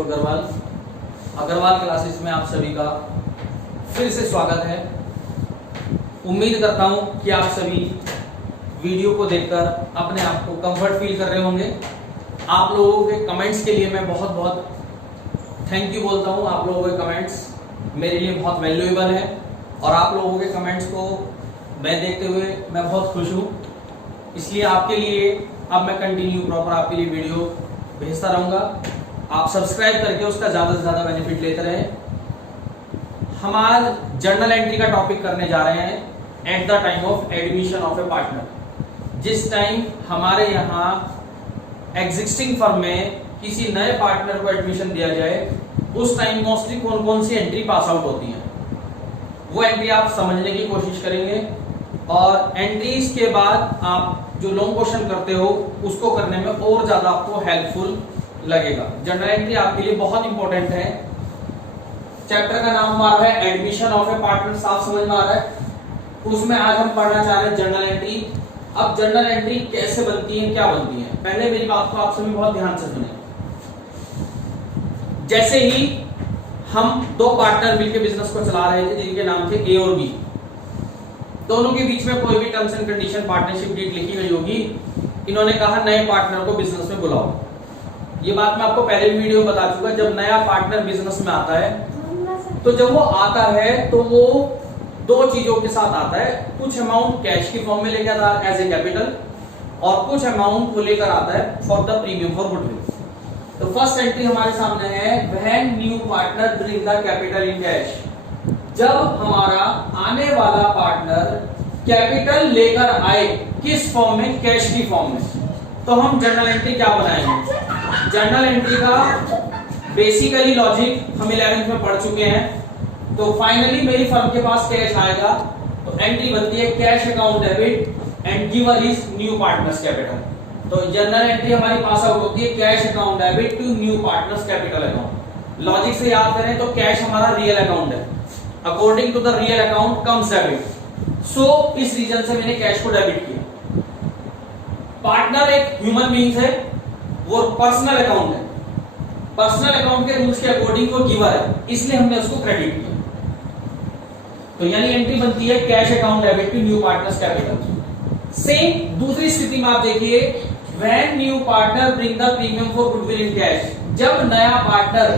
Keshav Agarwal. Agarwal classes में आप सभी का फिर से स्वागत है। उम्मीद करता हूं कि आप सभी वीडियो को देखकर अपने आप को कंफर्ट फील कर रहे होंगे। आप लोगों के कमेंट्स के लिए मैं बहुत बहुत थैंक यू बोलता हूं। आप लोगों के कमेंट्स मेरे लिए बहुत वैल्यूएबल है और आप लोगों के कमेंट्स को मैं देखते हुए मैं बहुत खुश हूं। इसलिए आपके लिए अब मैं कंटिन्यू प्रॉपर आपके लिए वीडियो भेजता रहूंगा। आप सब्सक्राइब करके उसका ज्यादा से ज्यादा बेनिफिट लेते रहें। हम आज जर्नल एंट्री का टॉपिक करने जा रहे हैं at the time of admission of A partner. जिस टाइम हमारे यहाँ एग्जिस्टिंग फर्म में किसी नए पार्टनर को एडमिशन दिया जाए उस टाइम मोस्टली कौन कौन सी एंट्री पास आउट होती है वो एंट्री आप समझने की कोशिश करेंगे और एंट्रीज के बाद आप जो लॉन्ग क्वेश्चन करते हो उसको करने में और ज्यादा आपको हेल्पफुल लगेगा। जर्नल एंट्री आपके लिए बहुत इंपॉर्टेंट है। चैप्टर का नाम हमारा है एडमिशन ऑफ ए पार्टनर, साफ समझ में आ रहा है। उसमें आज हम पढ़ना चाह रहे हैं जर्नल एंट्री। अब जर्नल एंट्री कैसे बनती है, क्या बनती है, पहले मेरी बात को आप सभी बहुत ध्यान से सुने। जैसे ही हम दो पार्टनर मिलकर बिजनेस को चला रहे थे जिनके नाम थे ए और बी, दोनों के बीच में कोई भी terms and condition partnership deed लिखी गई होगी। इन्होंने कहा नए पार्टनर को बिजनेस में बुलाओ। ये बात मैं आपको पहले भी वीडियो में बता चुका। जब नया पार्टनर बिजनेस में आता है तो जब वो आता है तो वो दो चीजों के साथ आता है। कुछ अमाउंट कैश की फॉर्म में लेकर आता है एज ए कैपिटल और कुछ अमाउंट वो लेकर आता है for the premium for goodwill. तो फर्स्ट एंट्री हमारे सामने है when new partner bring the capital in cash. जब हमारा आने वाला पार्टनर कैपिटल लेकर आए, किस फॉर्म में, कैश की फॉर्म में, तो हम जर्नल एंट्री क्या बनाएंगे। जर्नल एंट्री का बेसिकली लॉजिक हम 11th में पढ़ चुके हैं। तो फाइनली मेरी फर्म के पास कैश आएगा तो एंट्री बनती है cash account debit and giver is new partners capital. तो जर्नल एंट्री हमारी पास आउट होती है cash account debit to new partners capital account. Logic से याद करें तो कैश हमारा रियल अकाउंट है। According to the real account comes debit. So इस रीजन से मैंने कैश को डेबिट किया। पार्टनर एक ह्यूमन बीइंग है, वो पर्सनल अकाउंट है। पर्सनल अकाउंट के रूल्स के अकॉर्डिंग वो गिवर है, इसलिए हमने उसको क्रेडिट किया। तो यानी एंट्री बनती है cash account debit to new partners capital. Same दूसरी स्थिति में आप देखिए when new partner bring the premium for goodwill in cash. जब नया पार्टनर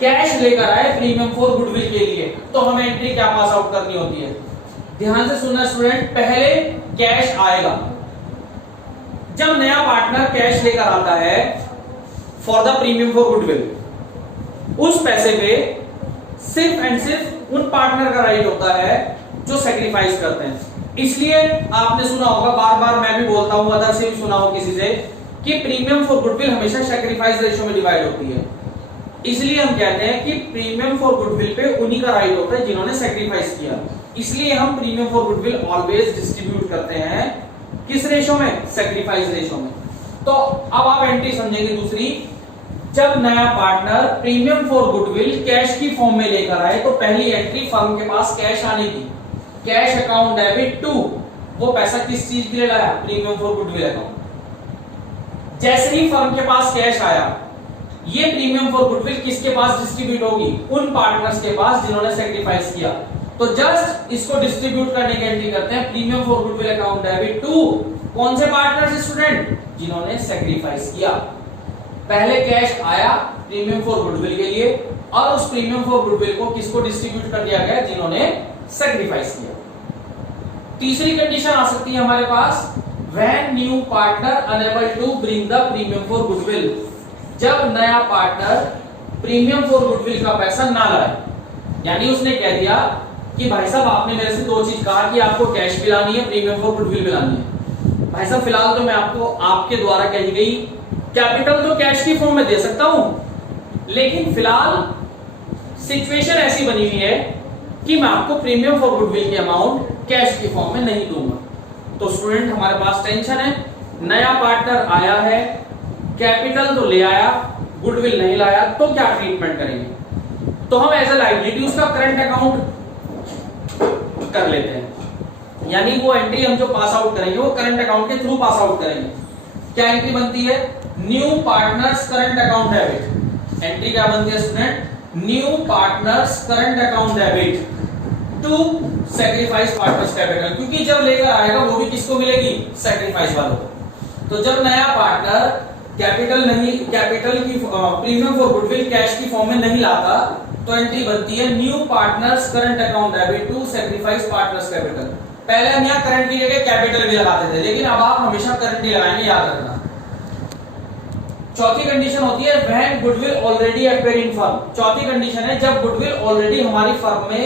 कैश लेकर आए प्रीमियम फॉर गुडविल के लिए तो हमें एंट्री क्या पास आउट करनी होती है। ध्यान से सुनना स्टूडेंट, पहले कैश आएगा। जब नया पार्टनर कैश लेकर आता है for the premium for goodwill, उस पैसे पे सिर्फ एंड सिर्फ उन पार्टनर का राइट होता है जो सेक्रीफाइस करते हैं। इसलिए आपने सुना होगा, बार बार मैं भी बोलता हूं, अदर से भी सुना हो किसी से, कि प्रीमियम फॉर गुडविल हमेशा सेक्रीफाइस रेशियो में डिवाइड होती है। इसलिए हम कहते हैं कि प्रीमियम फॉर गुडविल पे उन्हीं का राइट होता है जिन्होंने सेक्रीफाइस किया। इसलिए हम premium for goodwill always distribute करते हैं किस रेशो में, सेक्रीफाइस रेशो में। तो अब आप एंट्री समझेंगे दूसरी, जब नया partner premium for goodwill cash की फॉर्म में लेकर आए तो पहली एंट्री फर्म के पास कैश आने की, कैश अकाउंट डेबिट टू, वो पैसा किस चीज के लिए लाया, प्रीमियम फॉर गुडविल अकाउंट। जैसे ही फर्म के पास कैश आया, ये प्रीमियम फॉर गुडविल किसके पास डिस्ट्रीब्यूट होगी, उन पार्टनर्स के पास जिन्होंने सेक्रीफाइस किया। तो जस्ट इसको डिस्ट्रीब्यूट करने की एंट्री करते हैं premium for goodwill account debit to कौन से पार्टनर्स, स्टूडेंट, जिन्होंने सेक्रीफाइस किया। पहले कैश आया प्रीमियम फॉर गुडविल के लिए और उस प्रीमियम फॉर गुडविल को किसको डिस्ट्रीब्यूट कर दिया गया, जिन्होंने सेक्रीफाइस किया। तीसरी कंडीशन आ सकती है हमारे पास when new partner unable to bring the premium for goodwill. जब नया पार्टनर प्रीमियम फॉर गुडविल का पैसा ना लाए, यानी उसने कह दिया कि भाई साहब आपने मेरे से दो चीज कहा कि आपको कैश भी लानी है, प्रीमियम फॉर गुडविल भी लानी है। भाई साहब फिलहाल तो मैं आपको आपके द्वारा कही गई कैपिटल तो कैश की फॉर्म में दे सकता हूं, लेकिन फिलहाल सिचुएशन ऐसी बनी हुई है कि मैं आपको प्रीमियम फॉर गुडविल की अमाउंट कैश की फॉर्म में नहीं दूंगा। तो स्टूडेंट हमारे पास टेंशन है, नया पार्टनर आया है, कैपिटल तो ले आया, गुडविल नहीं लाया, तो क्या ट्रीटमेंट करेंगे। तो हम एज ए लायबिलिटी उसका करंट अकाउंट कर लेते हैं, यानी वो एंट्री हम जो पास आउट करेंगे वो करंट अकाउंट के थ्रू पास आउट करेंगे। क्या एंट्री बनती है, new partners current account debit entry क्या बनती है student, new partners current account debit to sacrifice partners capital, क्योंकि जब लेकर आएगा वो भी किसको मिलेगी, सैक्रिफाइस वालों को। तो जब नया पार्टनर कैपिटल की प्रीमियम फॉर गुडविल कैश की फॉर्म में नहीं लाता, तो एंट्री बनती है new partners current account debit to sacrifice partners capital. पहले हम यहाँ करंट की जगह कैपिटल भी लगाते थे, लेकिन अब आप हमेशा करंट ही लगाएंगे, याद रखना। चौथी कंडीशन होती है when goodwill already appear in firm. चौथी कंडीशन है जब गुडविल ऑलरेडी हमारी फर्म में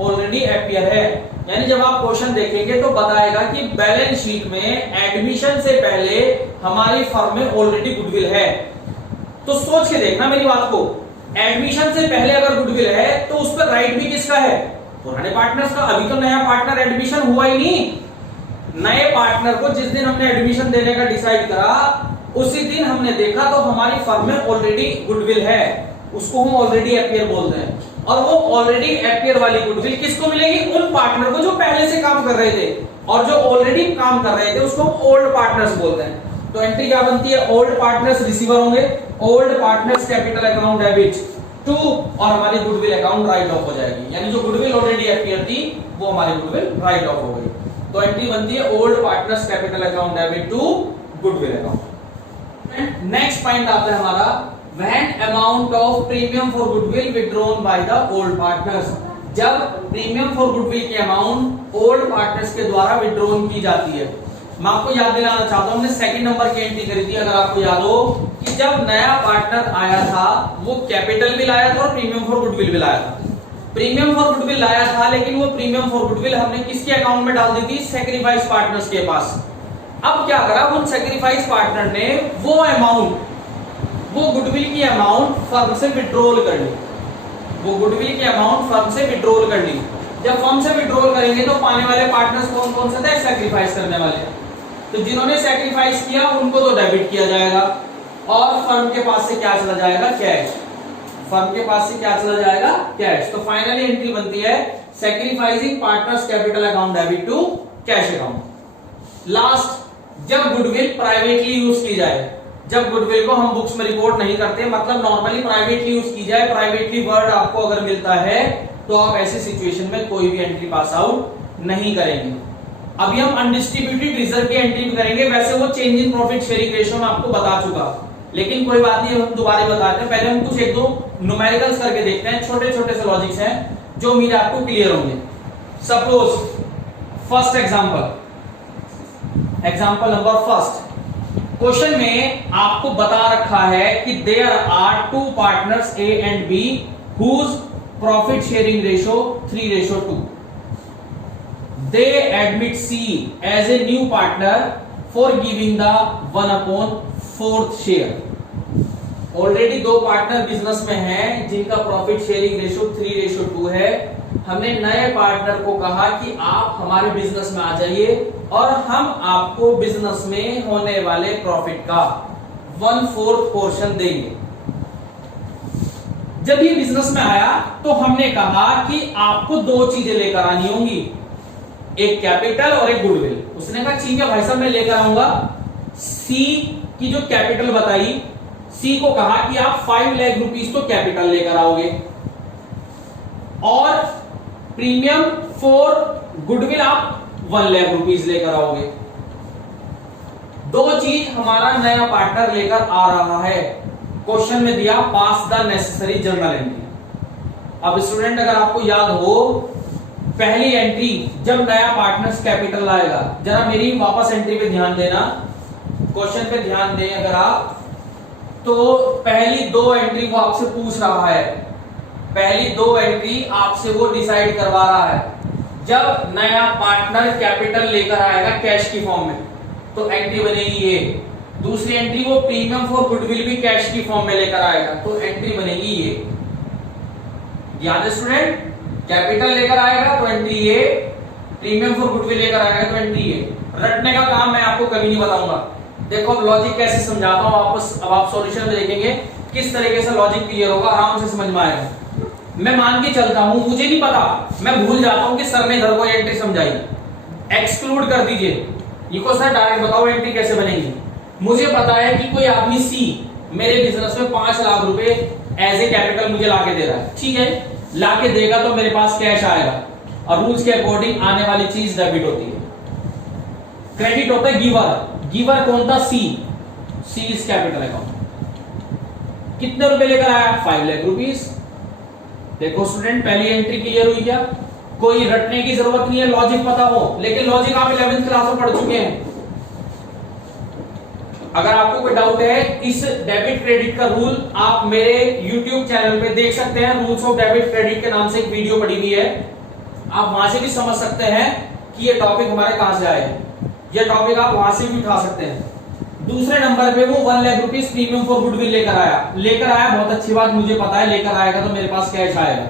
ऑलरेडी अपीयर है, यानी जब आप क्वेश्चन देखेंगे तो बताएगा कि बैलेंस शीट में एडमिशन से पहले हमारी फर्म में ऑलरेडी गुडविल है। तो सोच के देखना मेरी बात को, एडमिशन से पहले अगर गुडविल है तो उस पर राइट भी किसका है, पुराने पार्टनर्स का। अभी तो नया पार्टनर एडमिशन हुआ ही नहीं। नए पार्टनर को जिस दिन हमने एडमिशन देने का डिसाइड करा उसी दिन हमने देखा तो हमारी फर्म में ऑलरेडी गुडविल है, उसको हम ऑलरेडी अपीयर बोलते हैं। और वो ऑलरेडी अपीयर वाली गुडविल किसको मिलेगी, उन पार्टनर को जो पहले से काम कर रहे थे, और जो ऑलरेडी काम कर रहे थे उसको हम ओल्ड पार्टनर्स बोलते हैं। तो एंट्री क्या बनती है, ओल्ड पार्टनर्स रिसीवर होंगे, old partners capital account debit to, और हमारी गुडविल अकाउंट राइट ऑफ हो जाएगी, यानी जो गुडविल ऑलरेडी अपीयर थी वो हमारी गुडविल राइट ऑफ हो गई। तो एंट्री बनती है old partners capital account debit to goodwill account. Next point आता है हमारा when amount of premium for goodwill withdrawn by the old partners। जब प्रीमियम फॉर गुडविल की अमाउंट ओल्ड पार्टनर्स के द्वारा विड्रॉन की जाती है। मैं आपको याद दिलाना चाहता हूं, हमने सेकंड नंबर की एंट्री करी थी, अगर आपको याद हो कि जब नया पार्टनर आया था वो कैपिटल भी लाया था और प्रीमियम फॉर गुडविल भी लाया था। प्रीमियम फॉर गुडविल लाया था, लेकिन वो प्रीमियम फॉर गुडविल हमने किसके अकाउंट में डाल दी थी, सैक्रिफाइस पार्टनर्स के पास। अब क्या करा, उन सैक्रिफाइस पार्टनर ने वो अमाउंट, वो गुडविल की अमाउंट फर्म से विड्रॉल कर ली, वो गुडविल की अमाउंट फर्म से विड्रॉल कर ली। जब फर्म से विड्रॉल करेंगे तो पाने वाले पार्टनर्स कौन कौन से थे, सैक्रिफाइस करने वाले। तो जिन्होंने सैक्रिफाइस किया उनको तो डेबिट किया जाएगा, और फर्म के पास से क्या चला जाएगा, कैश। फर्म के पास से क्या चला जाएगा, कैश। तो फाइनली एंट्री बनती है sacrificing partners capital account debit to cash account. Last, जब गुडविल प्राइवेटली यूज की जाए, जब गुडविल को हम बुक्स में रिपोर्ट नहीं करते, मतलब नॉर्मली प्राइवेटली यूज की जाए, प्राइवेटली वर्ड आपको अगर मिलता है तो आप ऐसी सिचुएशन में कोई भी एंट्री पास आउट नहीं करेंगे। अभी हम अनडिस्ट्रीब्यूटेड रिजर्व की एंट्री भी करेंगे, वैसे वो change in profit sharing ratio में आपको बता चुका, लेकिन कोई बात नहीं, हम दोबारा बताते हैं। पहले हम कुछ एक दो न्यूमेरिकल्स करके देखते हैं, छोटे छोटे से लॉजिक्स हैं जो उम्मीद आपको क्लियर होंगे। Suppose first example number first, question में आपको बता रखा है कि there are two partners A and B whose profit sharing ratio 3:2। They admit C as a new partner for giving the 1/4 share. Already दो पार्टनर बिजनेस में हैं जिनका प्रॉफिट शेयरिंग रेशियो 3:2 है। हमने नए पार्टनर को कहा कि आप हमारे बिजनेस में आ जाइए और हम आपको बिजनेस में होने वाले प्रॉफिट का 1/4 पोर्शन देंगे। जब ये बिजनेस में आया तो हमने कहा कि आपको दो चीजें लेकर आनी होंगी, एक कैपिटल और एक गुडविल। उसने कहा ठीक है भाई साहब, मैं लेकर आऊंगा। सी की जो कैपिटल बताई, सी को कहा कि आप 5 लाख रुपीस तो कैपिटल लेकर आओगे, और प्रीमियम फॉर गुडविल आप 1 लाख रुपीस लेकर आओगे। दो चीज हमारा नया पार्टनर लेकर आ रहा है। क्वेश्चन में दिया पास द नेसेसरी जर्नल एंट्री। अब स्टूडेंट अगर आपको याद हो, पहली एंट्री जब नया पार्टनर्स कैपिटल लाएगा, जरा मेरी वापस एंट्री पे ध्यान देना, क्वेश्चन पे ध्यान दें अगर आप, तो पहली दो एंट्री वो आपसे पूछ रहा है, पहली दो एंट्री आपसे वो डिसाइड करवा रहा है। जब नया पार्टनर कैपिटल लेकर आएगा कैश की फॉर्म में तो एंट्री बनेगी ये। दूसरी एंट्री वो प्रीमियम फॉर गुडविल भी कैश की फॉर्म में लेकर आएगा तो एंट्री बनेगी ये। ध्यान दे स्टूडेंट, कैपिटल लेकर आएगा तो एंट्री ये, प्रीमियम फॉर गुडविल लेकर आएगा तो एंट्री ये। रटने का काम मैं आपको कभी नहीं बताऊंगा। देखो अब लॉजिक कैसे समझाता हूं वापस, अब आप सॉल्यूशन में देखेंगे किस तरीके से लॉजिक क्लियर होगा, आराम से समझ में आएगा। मैं मान के चलता हूं, मुझे नहीं पता, मैं भूल जाता हूं कि सर ने इधर को एंट्री समझाई, एक्सक्लूड कर दीजिए। ये को सर डायरेक्ट बताओ एंट्री कैसे बनेगी। मुझे पता है कि कोई आदमी सी मेरे बिजनेस में 5 लाख रुपए एज ए कैपिटल मुझे लाके दे रहा है, ठीक है, लाके देगा तो मेरे पास कैश आएगा और रूल्स के अकॉर्डिंग आने वाली चीज डेबिट होती है। क्रेडिट होता है गिवर, गिवर कौन था? सी इज कैपिटल अकाउंट। कितने रुपए लेकर आया? 5 लाख रुपीस। देखो स्टूडेंट, पहली एंट्री क्लियर हुई क्या? कोई रटने की जरूरत नहीं है, लॉजिक पता हो, लेकिन लॉजिक आप 11th क्लास में पढ़ चुके हैं। अगर आपको कोई डाउट है इस डेबिट क्रेडिट का रूल, आप मेरे YouTube चैनल पे देख सकते हैं, रूल्स ऑफ डेबिट क्रेडिट के नाम से एक वीडियो पड़ी हुई है, आप वहां से भी समझ सकते हैं कि ये टॉपिक हमारे कहां से आए हैं। ये टॉपिक आप वहां से भी उठा सकते हैं। दूसरे नंबर पे वो 1 lakh rupees premium for goodwill लेकर आया, बहुत अच्छी बात, मुझे पता है लेकर आएगा तो मेरे पास कैश आएगा।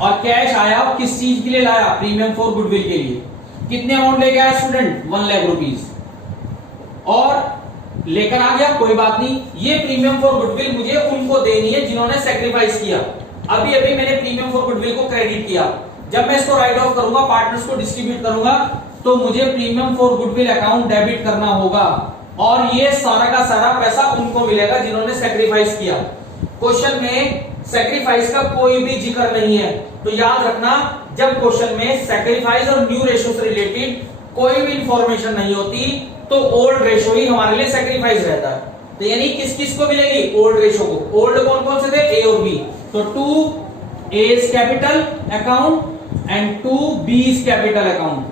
और कैश आया किस चीज के लिए लाया? प्रीमियम फॉर गुडविल के लिए। कितने अमाउंट लेके आया स्टूडेंट? 1 लाख रुपीस। और लेकर आ गया, कोई बात नहीं, ये प्रीमियम फॉर गुडविल मुझे उनको देनी है जिन्होंने सेक्रीफाइस किया। अभी अभी मैंने प्रीमियम फॉर गुडविल को क्रेडिट किया, जब मैं इसको राइट ऑफ करूंगा, पार्टनर्स को डिस्ट्रीब्यूट करूंगा, तो मुझे premium for goodwill account debit करना होगा और ये सारा का सारा पैसा उनको मिलेगा जिन्होंने सेक्रीफाइस किया। क्वेश्चन में सेक्रीफाइस का कोई भी जिक्र नहीं है, तो याद रखना जब क्वेश्चन में सेक्रीफाइस और न्यू रेशो से रिलेटेड कोई भी इंफॉर्मेशन नहीं होती तो ओल्ड रेशो ही हमारे लिए सेक्रीफाइस रहता है। तो यानी किस किस को मिलेगी? ओल्ड रेशो को। ओल्ड कौन कौन से थे? ए और बी। तो 2 A's capital account and 2 B's capital account.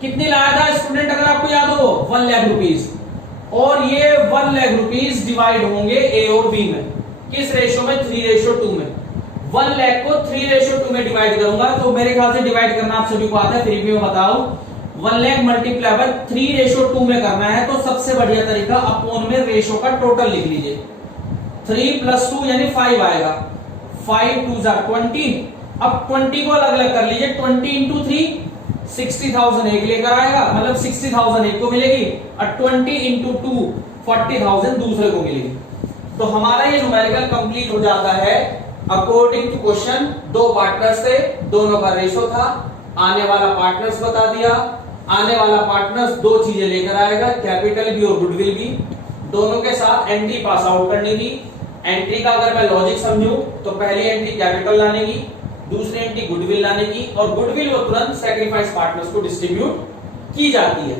कितनी लाया था स्टूडेंट अगर आपको याद हो? 1 लाख रुपीस। और ये 1 लाख रुपीस डिवाइड होंगे ए और बी में। किस रेशो में? 3:2 में। 1 लाख को 3:2 में डिवाइड करूंगा तो मेरे ख्याल से डिवाइड करना आप सभी को आता है, फिर भी मैं बताऊं 1 लाख मल्टीप्लाई बाय 3:2 में करना है तो सबसे बढ़िया तरीका अपॉन में रेशो का टोटल लिख लीजिए। 3 + 2 यानी 5 आएगा। 5 2 20। अब 20 को अलग अलग कर लीजिए। 20 × 3 60,000 एक लेकर आएगा, मतलब 60,000 एक को मिलेगी, और 20 × 2 40,000 दूसरे को मिलेगी। तो हमारा ये न्यूमेरिकल कंप्लीट हो जाता है। अकॉर्डिंग टू क्वेश्चन 2 पार्टनर्स थे, दोनों का रेशो था, आने वाला पार्टनर्स बता दिया। आने वाला पार्टनर्स 2 चीजें लेकर आएगा, कैपिटल भी और गुडविल भी। दोनों के साथ एंट्री पास आउट करनी थी। एंट्री का अगर मैं लॉजिक समझूं तो पहली एंट्री कैपिटल लाने की, दूसरी एंट्री गुडविल लाने की, और गुडविल वो तुरंत सेक्रीफाइस पार्टनर्स को डिस्ट्रीब्यूट की जाती है।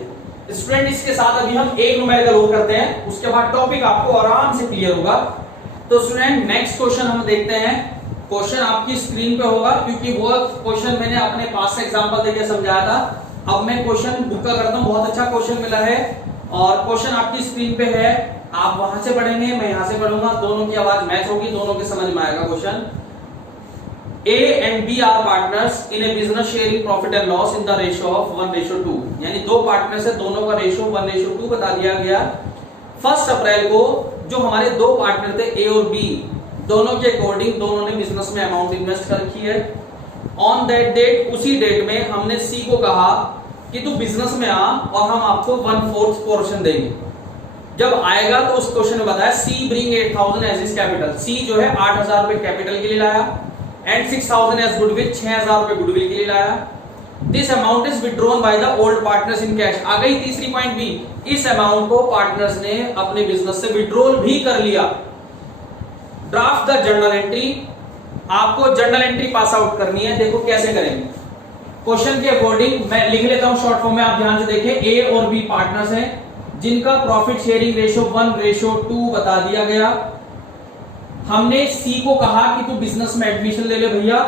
स्टूडेंट इसके साथ अभी हम एक न्यूमेरिकल और करते हैं, उसके बाद टॉपिक आपको आराम से क्लियर होगा। तो स्टूडेंट नेक्स्ट क्वेश्चन हम देखते हैं। क्वेश्चन आपकी स्क्रीन पे होगा क्योंकि वो क्वेश्चन मैंने अपने पास से एग्जांपल देके समझाया था। अब मैं क्वेश्चन बुक का करता हूं, बहुत अच्छा क्वेश्चन मिला है और क्वेश्चन आपकी स्क्रीन पे है। आप वहां से पढ़ेंगे, मैं यहां से पढ़ूंगा, दोनों की आवाज मैच होगी, दोनों के समझ में आएगा question. A and B are partners in a business sharing profit and loss in the ratio of 1:2, यानी 2 पार्टनर्स है, दोनों का रेशियो 1:2 बता दिया गया। 1 अप्रैल को जो हमारे 2 पार्टनर थे A और B, दोनों के अकॉर्डिंग दोनों ने बिजनेस में अमाउंट इन्वेस्ट कर रखी है। ऑन दैट डेट, उसी डेट में हमने C को कहा कि तू बिजनेस में आ और हम आपको 1/4 पोर्शन देंगे। जब आएगा तो उस क्वेश्चन में बताया C bring 8,000 as his capital। C जो है 8,000 रुपए कैपिटल के लिए लाया एंड 6,000 एज गुडविल, 6,000 रुपए गुडविल के लिए लाया। This amount is withdrawn by the old partners in cash. आ गई तीसरी पॉइंट भी, इस अमाउंट को पार्टनर्स ने अपने बिजनेस से विड्रॉल भी कर लिया। ड्राफ्ट द जर्नल एंट्री, आपको जर्नल एंट्री पास आउट करनी है। देखो कैसे करेंगे, क्वेश्चन के अकॉर्डिंग मैं लिख लेता हूं शॉर्ट फॉर्म में, आप ध्यान से देखें। ए और बी पार्टनर्स हैं जिनका प्रॉफिट शेयरिंग रेशियो 1:2 बता दिया गया। हमने सी को कहा कि तू बिजनेस में एडमिशन ले ले भैया,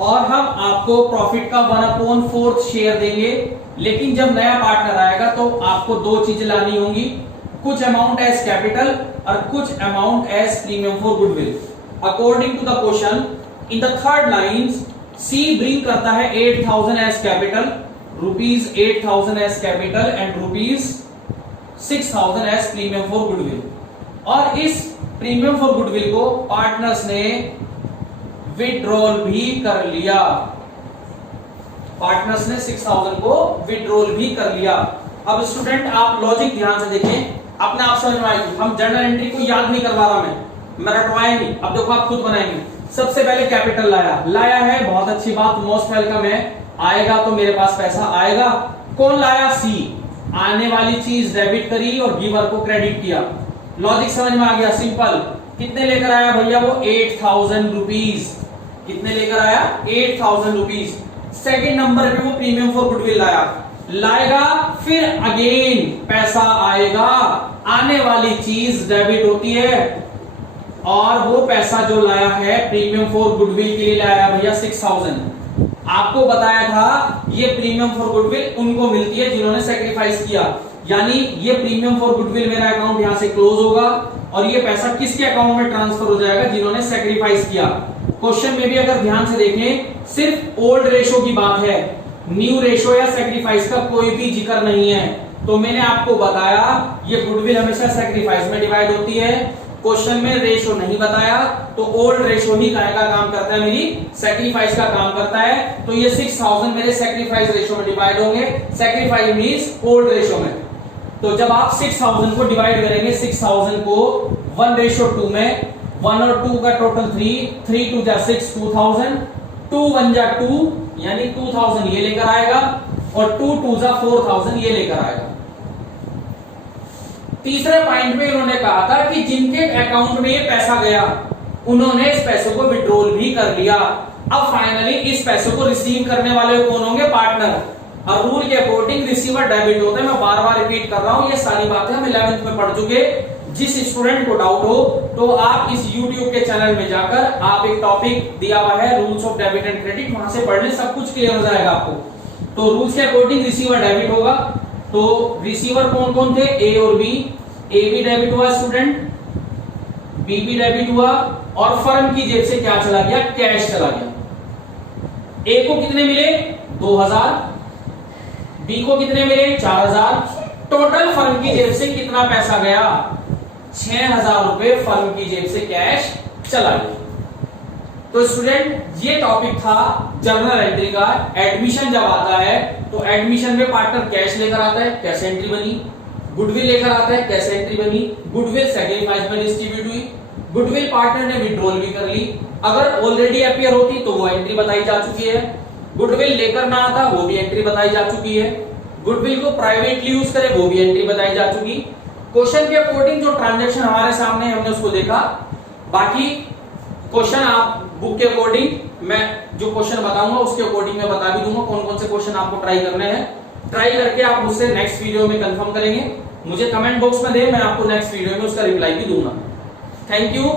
और हम आपको प्रॉफिट का 1/4 शेयर देंगे। लेकिन जब नया पार्टनर आएगा तो आपको 2 चीजें लानी होंगी, कुछ अमाउंट एज कैपिटल और कुछ amount as premium for goodwill. According to the question in the third line C bring करता है 8,000 as capital, ₹8,000 as capital and ₹6,000 as premium for goodwill. और इस प्रीमियम फॉर गुडविल को पार्टनर्स ने withdrawal भी कर लिया। पार्टनर्स ने 6,000 को विड्रॉल भी कर लिया। अब स्टूडेंट आप लॉजिक ध्यान से देखें, अपने आप समझ में आएगी। हम जर्नल एंट्री को याद नहीं करवा रहा मैं रटवाया नहीं। अब देखो आप खुद बनाएंगे। सबसे पहले कैपिटल लाया है, बहुत अच्छी बात, मोस्ट वेलकम है। आएगा तो मेरे पास पैसा आएगा। कौन लाया? सी। आने वाली चीज डेबिट करी और गिवर को क्रेडिट किया। लॉजिक समझ में आ गया, सिंपल। कितने लेकर आया भैया वो 8000 रुपीज। कितने लेकर आया 8000 रुपीज। सेकेंड नंबर पे वो प्रीमियम फॉर गुडविल लाएगा, फिर अगेन पैसा आएगा। आने वाली चीज डेबिट होती है, और वो पैसा जो लाया है प्रीमियम फॉर गुडविल के लिए लाया भैया 6000। आपको बताया था ये प्रीमियम फॉर गुडविल उनको मिलती है जिन्होंने सेक्रीफाइस किया, यानी ये प्रीमियम फॉर गुडविल मेरा अकाउंट यहां से क्लोज होगा और ये पैसा किसके अकाउंट में ट्रांसफर हो जाएगा, जिन्होंने सेक्रीफाइस किया। क्वेश्चन में भी अगर ध्यान से देखें सिर्फ ओल्ड रेशो की बात है, न्यू रेशो या सेक्रीफाइस का कोई भी जिक्र नहीं है। तो मैंने आपको बताया ये गुडविल हमेशा सेक्रीफाइस में डिवाइड होती है। क्वेश्चन में रेशो नहीं बताया, तो ओल्ड रेशो ही काय का काम करता है, मेरी सेक्रीफाइस का काम करता है। तो ये 6000 मेरे सेक्रीफाइस रेशो में डिवाइड होंगे। सेक्रीफाइस मींस ओल्ड रेशो में। तो जब आप 6000 को डिवाइड करेंगे, 6000 को 1:2 में, 1 और 2 का टोटल 3 2 जा 6, 2000, 2 1 जा 2 यानी 2000 ये लेकर आएगा, और 2 2 जा 4000 ये लेकर आएगा। तीसरे पॉइंट में इन्होंने कहा था कि जिनके अकाउंट में ये पैसा गया उन्होंने इस पैसे को विड्रॉल भी कर लिया। अब फाइनली इस पैसे को रिसीव करने वाले कौन होंगे, पार्टनर। और रूल के अकॉर्डिंग रिसीवर डेबिट होता है। मैं बार बार रिपीट कर रहा हूं, ये सारी बातें हम 11th में पढ़ चुके। जिस स्टूडेंट को डाउट हो तो आप इस YouTube के चैनल में जाकर आप एक टॉपिक दिया हुआ है rules of debit and credit, वहां से पढ़ ले, सब कुछ क्लियर हो जाएगा आपको। तो रूल्स के अकॉर्डिंग रिसीवर डेबिट होगा। तो रिसीवर कौन कौन थे, ए और बी। ए भी डेबिट हुआ स्टूडेंट, बी भी डेबिट हुआ, और फर्म की जेब से क्या चला गया, कैश चला गया। ए को कितने मिले 2000, बी को कितने मिले 4000। टोटल फर्म की जेब से कितना पैसा गया, 6000 रुपए फर्म की जेब से कैश चला गया। तो स्टूडेंट ये टॉपिक था जर्नल एंट्री का। एडमिशन जब आता है तो एडमिशन में पार्टनर कैश लेकर आता है, कैश एंट्री बनी। गुडविल लेकर आता है, कैश एंट्री बनी। गुडविल सेक्रीफाइस में डिस्ट्रीब्यूट हुई। गुडविल पार्टनर ने विड्रॉल भी कर ली। अगर ऑलरेडी अपीयर होती तो वो एंट्री बताई जा चुकी है। गुडविल लेकर ना आता वो भी एंट्री बताई जा चुकी है। गुडविल को प्राइवेटली यूज करे वो भी एंट्री बताई जा चुकी। क्वेश्चन के अकॉर्डिंग जो ट्रांजैक्शन हमारे सामने है हमने उसको देखा। बाकी क्वेश्चन आप बुक के अकॉर्डिंग मैं जो क्वेश्चन बताऊंगा उसके अकॉर्डिंग मैं बता भी दूंगा कौन कौन से क्वेश्चन आपको ट्राई करने हैं। ट्राई करके आप मुझसे नेक्स्ट वीडियो में कंफर्म करेंगे, मुझे कमेंट बॉक्स में दे, मैं आपको नेक्स्ट वीडियो में उसका रिप्लाई भी दूंगा। Thank you.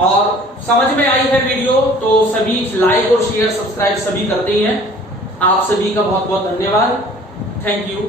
और समझ में आई है वीडियो तो सभी लाइक और शेयर सब्सक्राइब सभी करते ही हैं। आप सभी का बहुत बहुत धन्यवाद। Thank you.